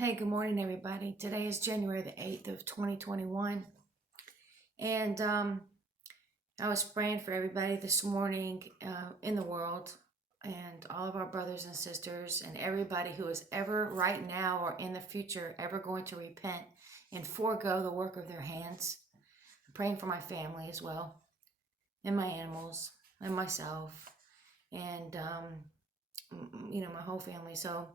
Hey, good morning, everybody. Today is January the 8th of 2021. And I was praying for everybody this morning in the world and all of our brothers and sisters and everybody who is ever right now or in the future ever going to repent and forego the work of their hands. I'm praying for my family as well and my animals and myself and, my whole family. So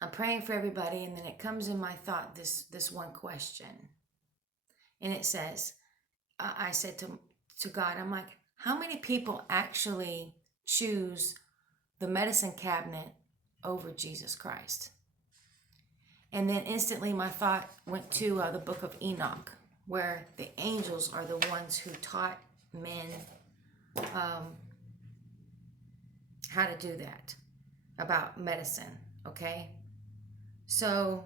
I'm praying for everybody, and then it comes in my thought this one question, and it says, I said to God, I'm like, how many people actually choose the medicine cabinet over Jesus Christ? And then instantly my thought went to the book of Enoch, where the angels are the ones who taught men how to do that about medicine. Okay. So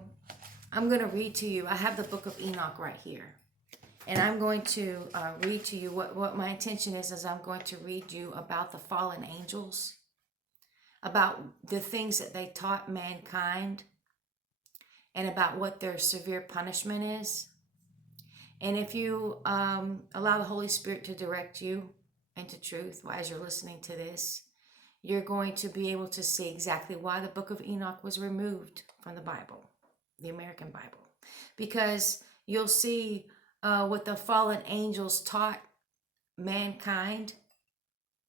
I'm going to read to you. I have the book of Enoch right here. And I'm going to read to you what my intention is I'm going to read you about the fallen angels, about the things that they taught mankind, and about what their severe punishment is. And if you allow the Holy Spirit to direct you into truth as you're listening to this, you're going to be able to see exactly why the book of Enoch was removed from the Bible, the American Bible. Because you'll see what the fallen angels taught mankind.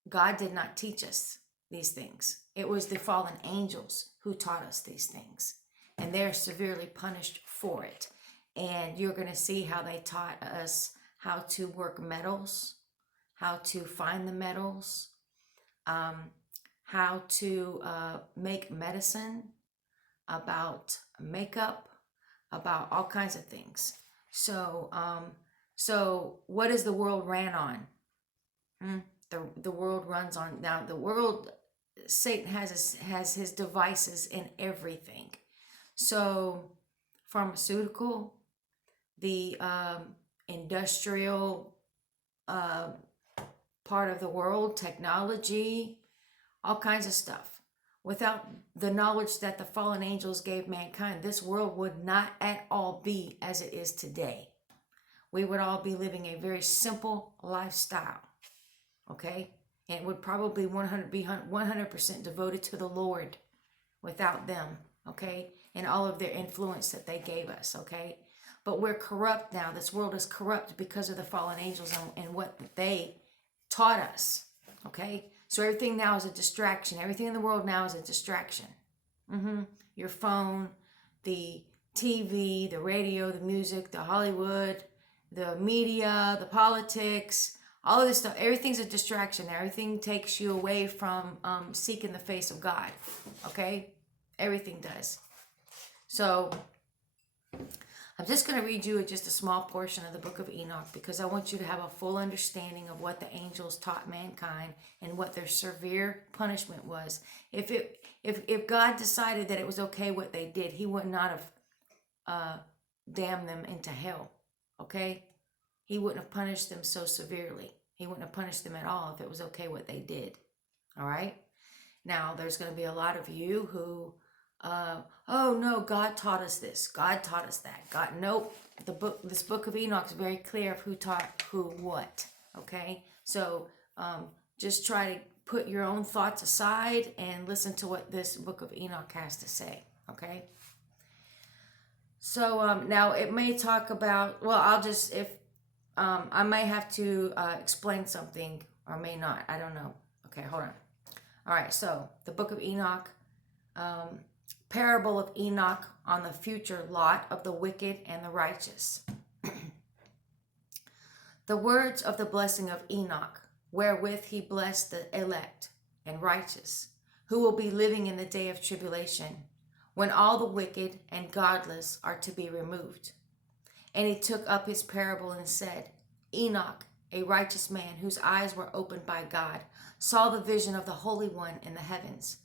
God did not teach us these things. It was the fallen angels who taught us these things. And they're severely punished for it. And you're going to see how they taught us how to work metals, how to find the metals, how to make medicine, about makeup, about all kinds of things. So what is the world ran on? The world runs on, now the world, Satan has his devices in everything. So pharmaceutical, the industrial part of the world, technology, all kinds of stuff. Without the knowledge that the fallen angels gave mankind, this world would not at all be as it is today. We would all be living a very simple lifestyle, okay? And it would probably be 100% devoted to the Lord without them, okay? And all of their influence that they gave us, okay? But we're corrupt now. This world is corrupt because of the fallen angels and what they taught us, okay? So everything now is a distraction. Everything in the world now is a distraction. Your phone, the TV, the radio, the music, the Hollywood, the media, the politics, all of this stuff. Everything's a distraction. Everything takes you away from seeking the face of God. Okay? Everything does. So I'm just going to read you just a small portion of the book of Enoch because I want you to have a full understanding of what the angels taught mankind and what their severe punishment was. If God decided that it was okay what they did, he would not have damned them into hell, okay? He wouldn't have punished them so severely. He wouldn't have punished them at all if it was okay what they did, all right? Now, there's going to be a lot of you who oh no, God taught us this, God taught us that. God, nope. This book of Enoch is very clear of who taught who what. Okay, so just try to put your own thoughts aside and listen to what this book of Enoch has to say. Okay. So now it may talk about. Well, I'll just I may have to explain something or may not. I don't know. Okay, hold on. All right. So the book of Enoch. Parable of Enoch on the future lot of the wicked and the righteous. The words of the blessing of Enoch, wherewith he blessed the elect and righteous, who will be living in the day of tribulation, when all the wicked and godless are to be removed. And he took up his parable and said, Enoch, a righteous man whose eyes were opened by God, saw the vision of the Holy One in the heavens,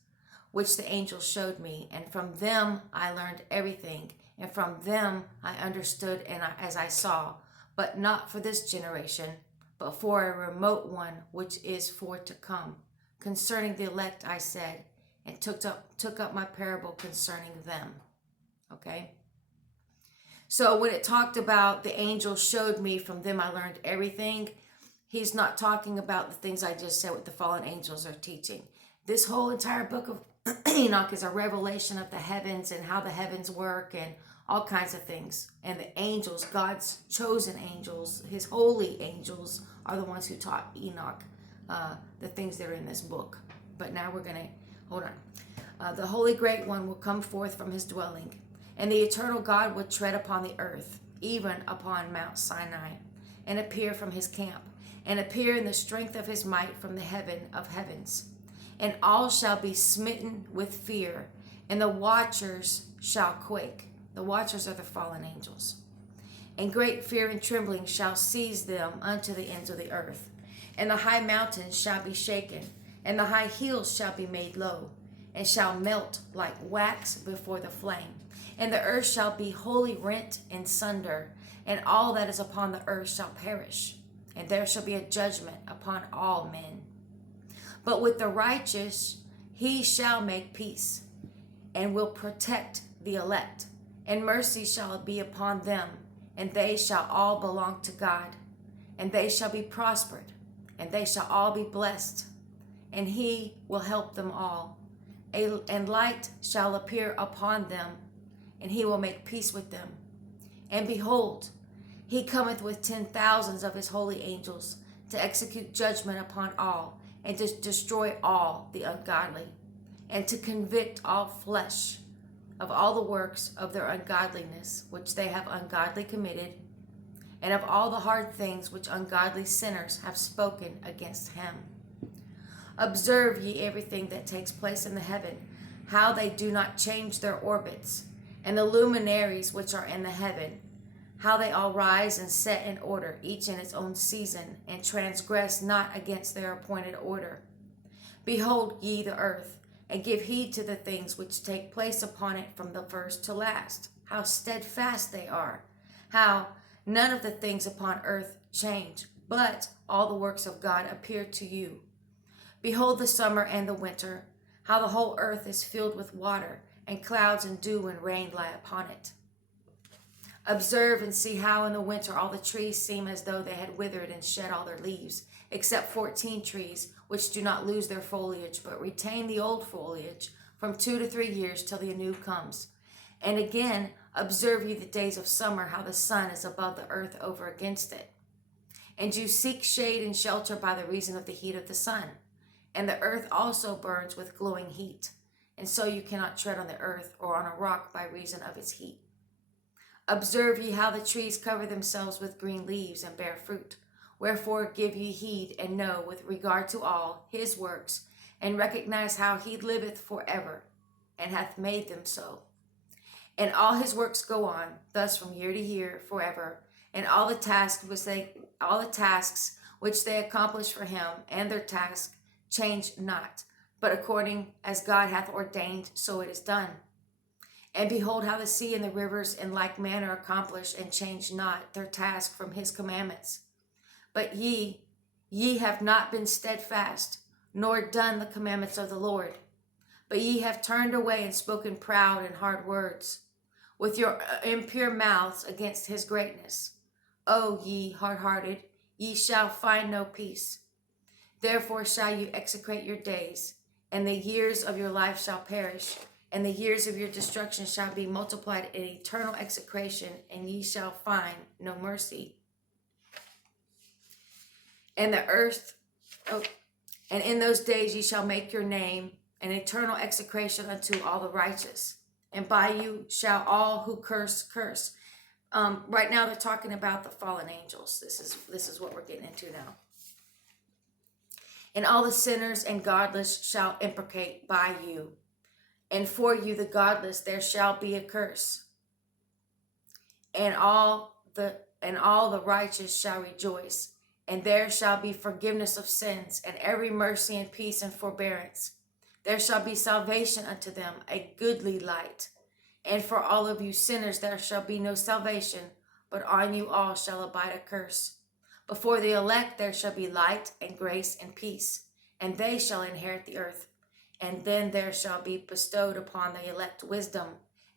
which the angels showed me, and from them I learned everything, and from them I understood as I saw, but not for this generation, but for a remote one which is for to come. Concerning the elect I said, and took up my parable concerning them. Okay. So when it talked about the angel showed me, from them I learned everything, he's not talking about the things I just said what the fallen angels are teaching. This whole entire book of Enoch is a revelation of the heavens and how the heavens work and all kinds of things. And the angels, God's chosen angels, his holy angels, are the ones who taught Enoch the things that are in this book. But now we're going to, hold on. The Holy Great One will come forth from his dwelling, and the eternal God will tread upon the earth, even upon Mount Sinai, and appear from his camp, and appear in the strength of his might from the heaven of heavens. And all shall be smitten with fear, and the watchers shall quake. The watchers are the fallen angels. And great fear and trembling shall seize them unto the ends of the earth. And the high mountains shall be shaken, and the high hills shall be made low, and shall melt like wax before the flame. And the earth shall be wholly rent in sunder, and all that is upon the earth shall perish. And there shall be a judgment upon all men. But with the righteous he shall make peace, and will protect the elect. And mercy shall be upon them, and they shall all belong to God. And they shall be prospered, and they shall all be blessed, and he will help them all. And light shall appear upon them, and he will make peace with them. And behold, he cometh with 10,000s of his holy angels, to execute judgment upon all, and to destroy all the ungodly, and to convict all flesh of all the works of their ungodliness, which they have ungodly committed, and of all the hard things which ungodly sinners have spoken against him. Observe ye everything that takes place in the heaven, how they do not change their orbits, and the luminaries which are in the heaven, how they all rise and set in order, each in its own season, and transgress not against their appointed order. Behold ye the earth, and give heed to the things which take place upon it from the first to last, how steadfast they are, how none of the things upon earth change, but all the works of God appear to you. Behold the summer and the winter, how the whole earth is filled with water, and clouds and dew and rain lie upon it. Observe and see how in the winter all the trees seem as though they had withered and shed all their leaves, except 14 trees, which do not lose their foliage, but retain the old foliage from 2 to 3 years till the new comes. And again, observe ye the days of summer, how the sun is above the earth over against it. And you seek shade and shelter by the reason of the heat of the sun. And the earth also burns with glowing heat, and so you cannot tread on the earth or on a rock by reason of its heat. Observe ye how the trees cover themselves with green leaves and bear fruit. Wherefore give ye heed, and know with regard to all his works, and recognize how he liveth forever, and hath made them so. And all his works go on, thus from year to year, forever, and all the tasks which they accomplish for him, and their task change not, but according as God hath ordained, so it is done. And behold how the sea and the rivers in like manner accomplish and change not their task from his commandments. But ye have not been steadfast, nor done the commandments of the Lord. But ye have turned away and spoken proud and hard words, with your impure mouths against his greatness. O ye hard-hearted, ye shall find no peace. Therefore shall you execrate your days, and the years of your life shall perish, and the years of your destruction shall be multiplied in eternal execration, and ye shall find no mercy. And in those days ye shall make your name an eternal execration unto all the righteous, and by you shall all who curse. Right now they're talking about the fallen angels. This is what we're getting into now. And all the sinners and godless shall imprecate by you, and for you the godless there shall be a curse. And all the righteous shall rejoice, and there shall be forgiveness of sins, and every mercy and peace and forbearance. There shall be salvation unto them, a goodly light. And for all of you sinners there shall be no salvation, but on you all shall abide a curse. Before the elect there shall be light and grace and peace, and they shall inherit the earth. And then there shall be bestowed upon the elect wisdom,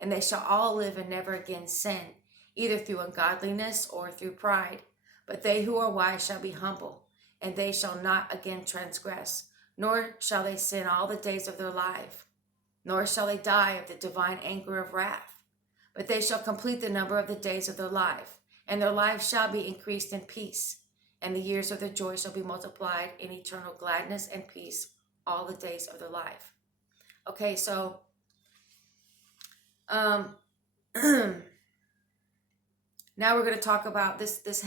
and they shall all live and never again sin, either through ungodliness or through pride. But they who are wise shall be humble, and they shall not again transgress, nor shall they sin all the days of their life, nor shall they die of the divine anger of wrath. But they shall complete the number of the days of their life, and their life shall be increased in peace, and the years of their joy shall be multiplied in eternal gladness and peace all the days of their life. Okay, so now we're going to talk about this. This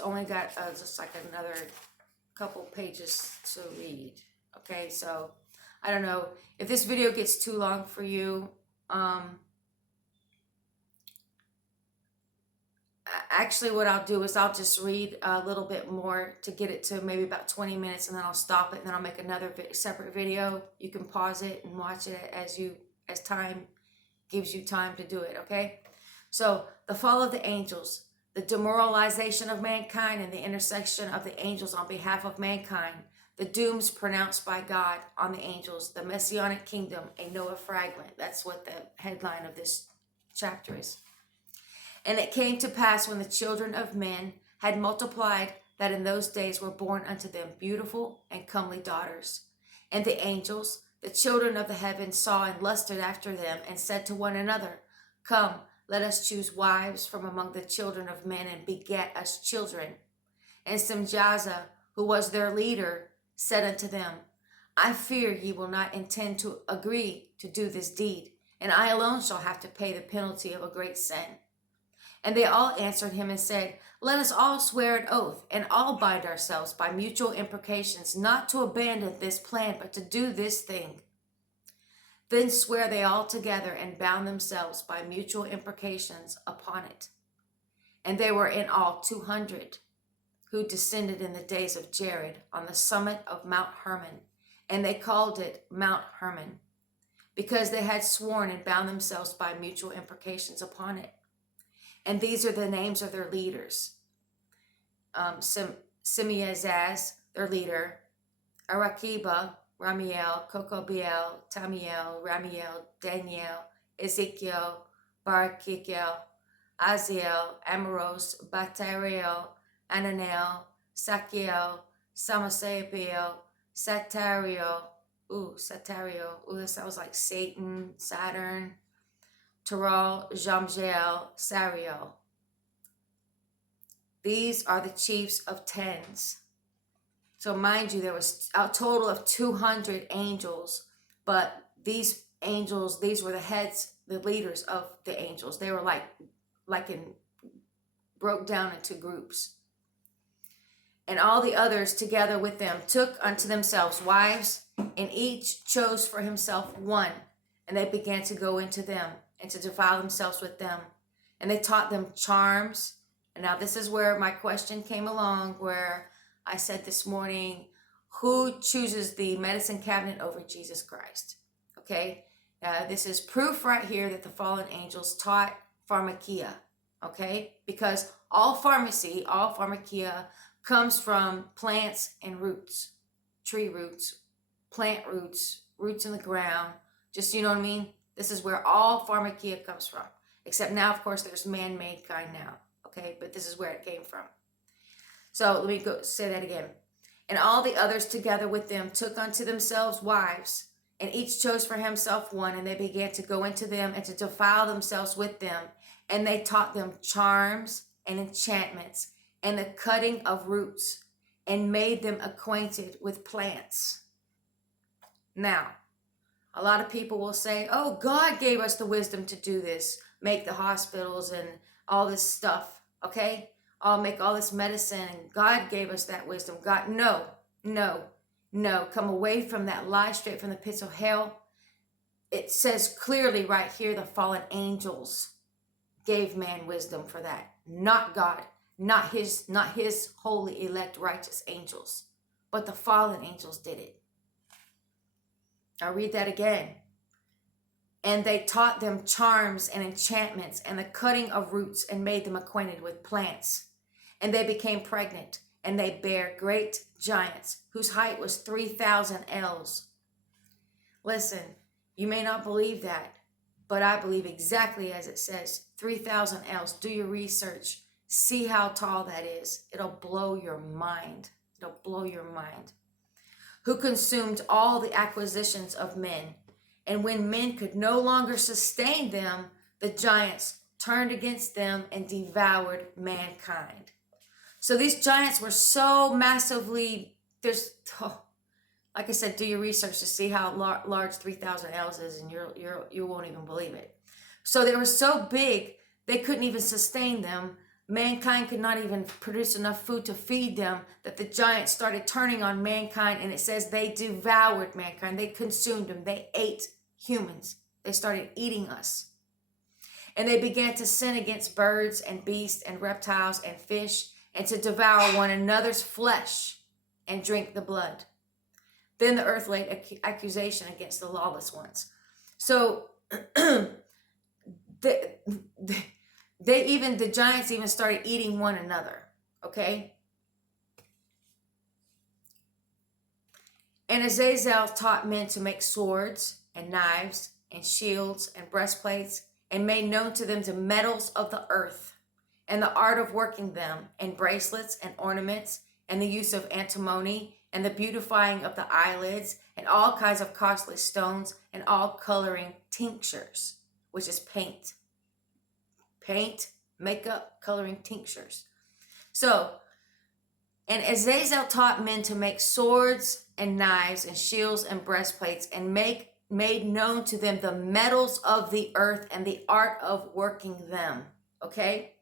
only got just like another couple pages to read. Okay, so I don't know if this video gets too long for you. Actually, what I'll do is I'll just read a little bit more to get it to maybe about 20 minutes, and then I'll stop it, and then I'll make another separate video. You can pause it and watch it as time gives you time to do it, okay? So, the fall of the angels, the demoralization of mankind, and the intersection of the angels on behalf of mankind, the dooms pronounced by God on the angels, the Messianic kingdom, a Noah fragment. That's what the headline of this chapter is. And it came to pass when the children of men had multiplied, that in those days were born unto them beautiful and comely daughters. And the angels, the children of the heavens, saw and lusted after them, and said to one another, Come, let us choose wives from among the children of men, and beget us children. And Simjaza, who was their leader, said unto them, I fear ye will not intend to agree to do this deed, and I alone shall have to pay the penalty of a great sin. And they all answered him and said, Let us all swear an oath, and all bind ourselves by mutual imprecations, not to abandon this plan, but to do this thing. Then swear they all together, and bound themselves by mutual imprecations upon it. And they were in all 200, who descended in the days of Jared on the summit of Mount Hermon, and they called it Mount Hermon, because they had sworn and bound themselves by mutual imprecations upon it. And these are the names of their leaders. Simeazaz, their leader, Arakiba, Ramiel, Kokobiel, Tamiel, Ramiel, Daniel, Ezekiel, Barakiel, Aziel, Amoros, Batariel, Ananel, Sakiel, Samasebiel, Satario. That sounds like Satan, Saturn. Teral, Jamjel, Sariel. These are the chiefs of tens. So mind you, there was a total of 200 angels, but these angels, these were the heads, the leaders of the angels. They were broke down into groups. And all the others together with them took unto themselves wives, and each chose for himself one, and they began to go into them, and to defile themselves with them. And they taught them charms. And now this is where my question came along, where I said this morning, who chooses the medicine cabinet over Jesus Christ? Okay, this is proof right here that the fallen angels taught pharmakia. Okay, because all pharmakia comes from plants and roots, tree roots, plant roots, roots in the ground. Just, you know what I mean? This is where all pharmakia comes from. Except now, of course, there's man-made kind now. Okay, but this is where it came from. So let me go say that again. And all the others together with them took unto themselves wives, and each chose for himself one, and they began to go into them and to defile themselves with them. And they taught them charms and enchantments and the cutting of roots, and made them acquainted with plants. Now, a lot of people will say, oh, God gave us the wisdom to do this, make the hospitals and all this stuff, okay? I'll make all this medicine, and God gave us that wisdom. God, no. Come away from that lie, straight from the pits of hell. It says clearly right here, the fallen angels gave man wisdom for that. Not God, not his holy, elect, righteous angels, but the fallen angels did it. I'll read that again. And they taught them charms and enchantments and the cutting of roots, and made them acquainted with plants. And they became pregnant, and they bare great giants, whose height was 3,000 ells. Listen, you may not believe that, but I believe exactly as it says, 3,000 ells. Do your research. See how tall that is. It'll blow your mind. It'll blow your mind. Who consumed all the acquisitions of men. And when men could no longer sustain them, the giants turned against them and devoured mankind. So these giants were so massively, like I said, do your research to see how large 3,000 ells is, and you won't even believe it. So they were so big, they couldn't even sustain them. Mankind could not even produce enough food to feed them, that the giants started turning on mankind, and it says they devoured mankind. They consumed them. They ate humans. They started eating us. And they began to sin against birds and beasts and reptiles and fish, and to devour one another's flesh and drink the blood. Then the earth laid accusation against the lawless ones. So the giants even started eating one another. Okay. And Azazel taught men to make swords and knives and shields and breastplates, and made known to them the metals of the earth and the art of working them, and bracelets and ornaments, and the use of antimony, and the beautifying of the eyelids, and all kinds of costly stones, and all coloring tinctures, which is paint. Paint, makeup, coloring tinctures. So, and Azazel taught men to make swords and knives and shields and breastplates, and made known to them the metals of the earth and the art of working them. Okay?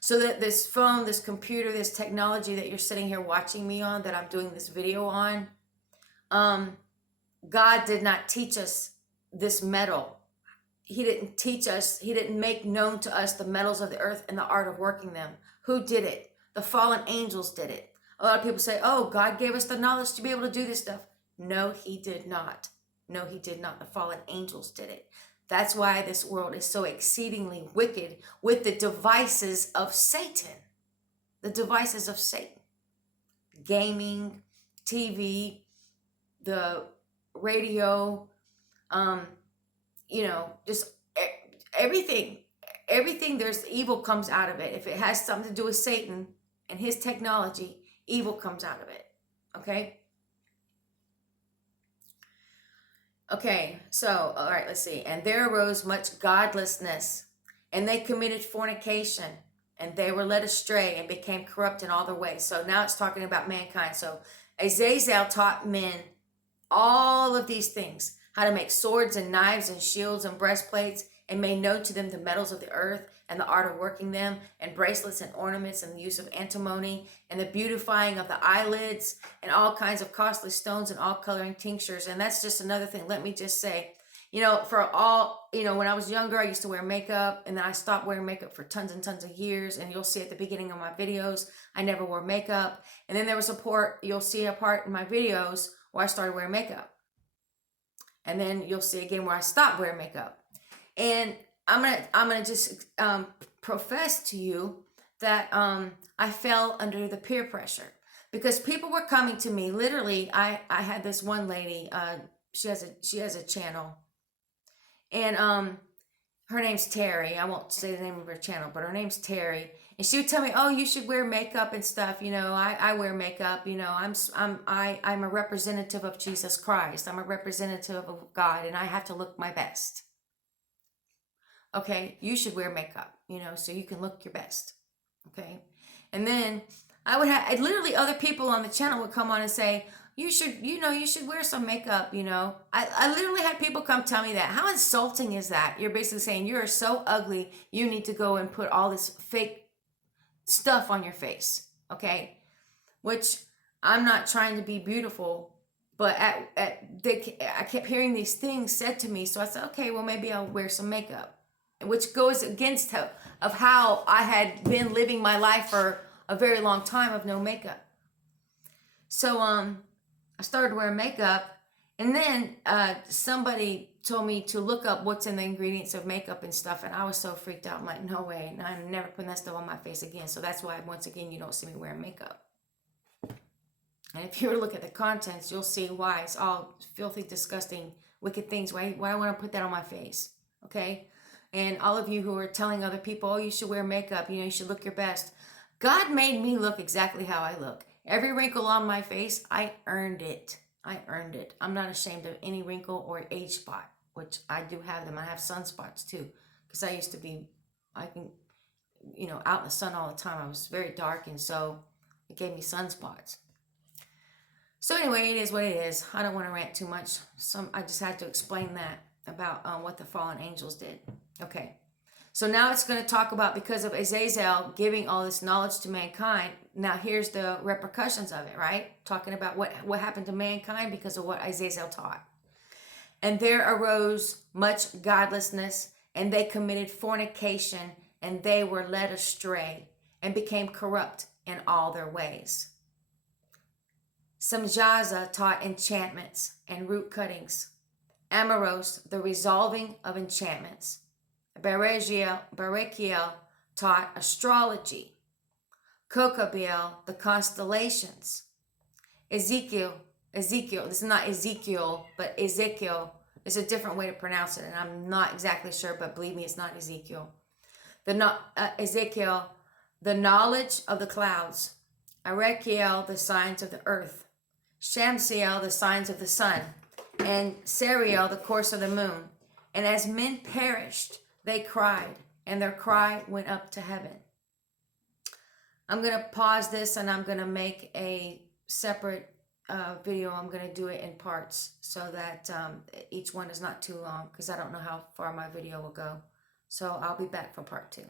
So that this phone, this computer, this technology that you're sitting here watching me on, that I'm doing this video on, God did not teach us this metal. He didn't teach us, he didn't make known to us the metals of the earth and the art of working them. Who did it? The fallen angels did it. A lot of people say, oh, God gave us the knowledge to be able to do this stuff. No, he did not. No, he did not. The fallen angels did it. That's why this world is so exceedingly wicked, with the devices of Satan. The devices of Satan. Gaming, TV, the radio, just everything. Everything, there's evil comes out of it. If it has something to do with Satan and his technology, evil comes out of it. Okay? Okay, so, all right, let's see. And there arose much godlessness, and they committed fornication, and they were led astray and became corrupt in all their ways. So now it's talking about mankind. So Azazel taught men all of these things, how to make swords and knives and shields and breastplates, and made known to them the metals of the earth and the art of working them, and bracelets and ornaments, and the use of antimony, and the beautifying of the eyelids, and all kinds of costly stones, and all coloring tinctures. And that's just another thing. Let me just say, when I was younger, I used to wear makeup, and then I stopped wearing makeup for tons and tons of years. And you'll see at the beginning of my videos, I never wore makeup. And then there was you'll see a part in my videos where I started wearing makeup. And then you'll see again where I stopped wearing makeup. And I'm gonna just profess to you that I fell under the peer pressure, because people were coming to me. Literally, I had this one lady. She has a channel, and her name's Terry. I won't say the name of her channel, but her name's Terry. And she would tell me, "Oh, you should wear makeup and stuff." I wear makeup. I'm a representative of Jesus Christ. I'm a representative of God, and I have to look my best. Okay, you should wear makeup, so you can look your best. Okay, and then I would have literally other people on the channel would come on and say, you should wear some makeup. I literally had people come tell me that. How insulting is that? You're basically saying you are so ugly, you need to go and put all this fake stuff on your face. Okay, which I'm not trying to be beautiful, but I kept hearing these things said to me, so I said, okay, well, maybe I'll wear some makeup. Which goes against of how I had been living my life for a very long time of no makeup. So I started wearing makeup, and then somebody told me to look up what's in the ingredients of makeup and stuff, and I was so freaked out. I'm like, no way, and I'm never putting that stuff on my face again. So that's why, once again, you don't see me wearing makeup. And if you were to look at the contents, you'll see why it's all filthy, disgusting, wicked things. Why I want to put that on my face? Okay? And all of you who are telling other people, oh, you should wear makeup, you should look your best. God made me look exactly how I look. Every wrinkle on my face, I earned it. I earned it. I'm not ashamed of any wrinkle or age spot, which I do have them. I have sunspots too, because I used to be, out in the sun all the time. I was very dark, and so it gave me sunspots. So anyway, it is what it is. I don't want to rant too much. I just had to explain that about what the fallen angels did. Okay. So now it's going to talk about, because of Azazel giving all this knowledge to mankind, now here's the repercussions of it, right? Talking about what happened to mankind because of what Azazel taught. And there arose much godlessness, and they committed fornication, and they were led astray, and became corrupt in all their ways. Samjaza taught enchantments and root cuttings. Amoros, the resolving of enchantments. Berechiel taught astrology. Kokabel, the constellations. Ezekiel, this is not Ezekiel, but Ezekiel is a different way to pronounce it, and I'm not exactly sure, but believe me, it's not Ezekiel. Ezekiel, the knowledge of the clouds. Arekiel, the signs of the earth. Shamsiel, the signs of the sun. And Seriel, the course of the moon. And as men perished, they cried, and their cry went up to heaven. I'm going to pause this, and I'm going to make a separate video. I'm going to do it in parts so that each one is not too long, because I don't know how far my video will go. So I'll be back for part 2.